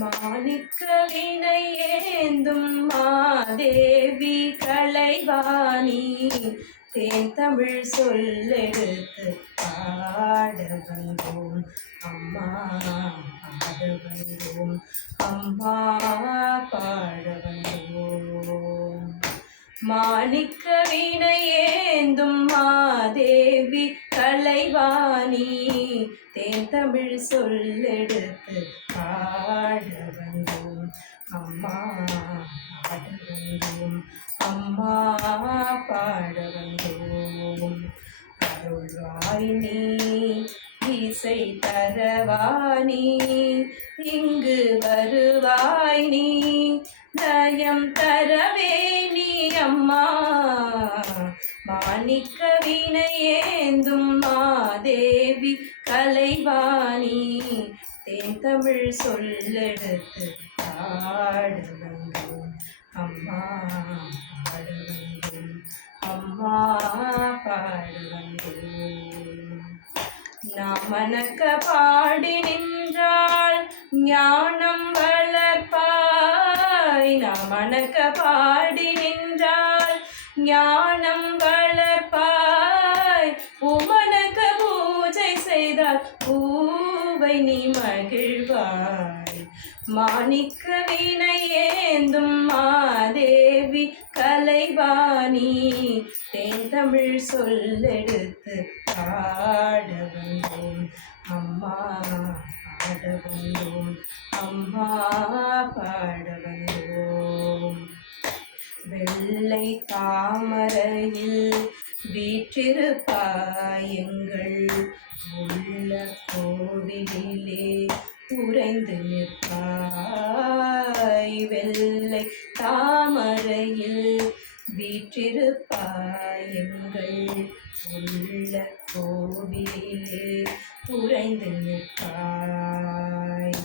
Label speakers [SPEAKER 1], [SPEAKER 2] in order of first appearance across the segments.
[SPEAKER 1] மாணிக்கலினை ஏந்தும் மாதேவி கலைவாணி தேன் தமிழ் சொல்லெடுத்து பாட வந்தோம். அம்மா பாட வந்தோம். அம்மா பாட வந்தோம். மாணிக்க வினை ஏந்தும் மாதேவி கலைவாணி தேன் தமிழ் சொல்லெடுத்து பாட வந்தோம் அம்மா பாட வந்தோம் அம்மா பாட வந்தோம் அருள்வாய் நீ இசை தரவாணி இங்கு வருவாய் நீ தயம் தரவே நீ அம்மா. மாணிக்க வினையேந்தும் மாதேவி கலைவாணி. தேன்தமிழ் சொல்லெடுத்து பாட அம்மா பாட அம்மா பாட வந்தோம் நாம் மணக்க பாடி நின்றால் ஞானம் வளர்ப்பாய். நாம் மணக்க பாடி நின்றால் ஞானம் வளர்ப்பாய். உமனக்க பூஜை செய்தால் பூ பூவை நீ மகிழ்வாய். மாணிக்க வினை மாதேவி கலைவாணி. தேன் தமிழ் சொல்லெடுத்து பாட வந்தோம் அம்மா பாட வந்தோம் அம்மா பாட வந்தோம் வெள்ளை தாமரையில் வீற்றிருப்பாயங்கள் தாமரையில் வீற்றிருப்பாயங்கள் உள்ள கோவிலே புரைந்து நிற்பாய்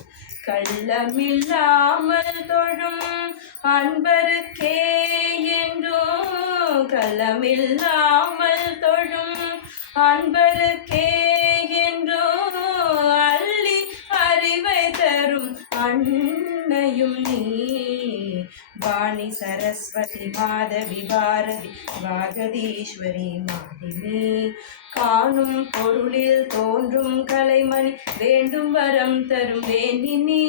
[SPEAKER 1] கள்ளமில்லாமல் தொழும் அன்பருக்கே என்றும் கள்ளமில்லா வாணி சரஸ்வதி மாதவி பாரதி வாகதீஸ்வரி மாதினி காணும் பொருளில் தோன்றும் கலைமணி வேண்டும் வரம் தரும் வேணினி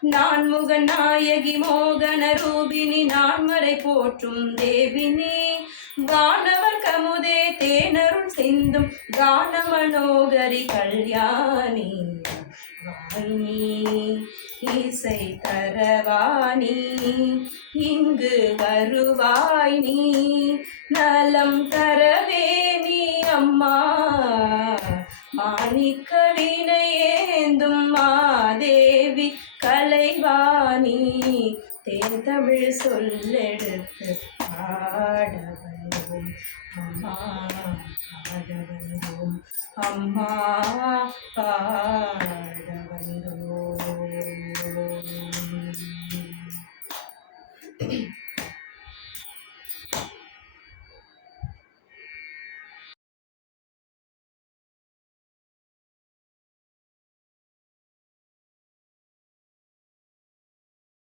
[SPEAKER 1] நான் முக நாயகி மோகன ரூபினி நான்மறை போற்றும் தேவினி. வானவர் கமுதே தேனருள் சிந்தும் கான மனோகரி கல்யாணி. வாணி இசை தரவாணி இங்கு வருவாய் நீ நலம் தரவே நீ அம்மா. மாணிக்க வினையேந்தும் மாதேவி கலைவாணி தேன் தமிழ் சொல்லெடுத்து பாடவரும் அம்மா பாடவரும் அம்மா பாட வந்தோம்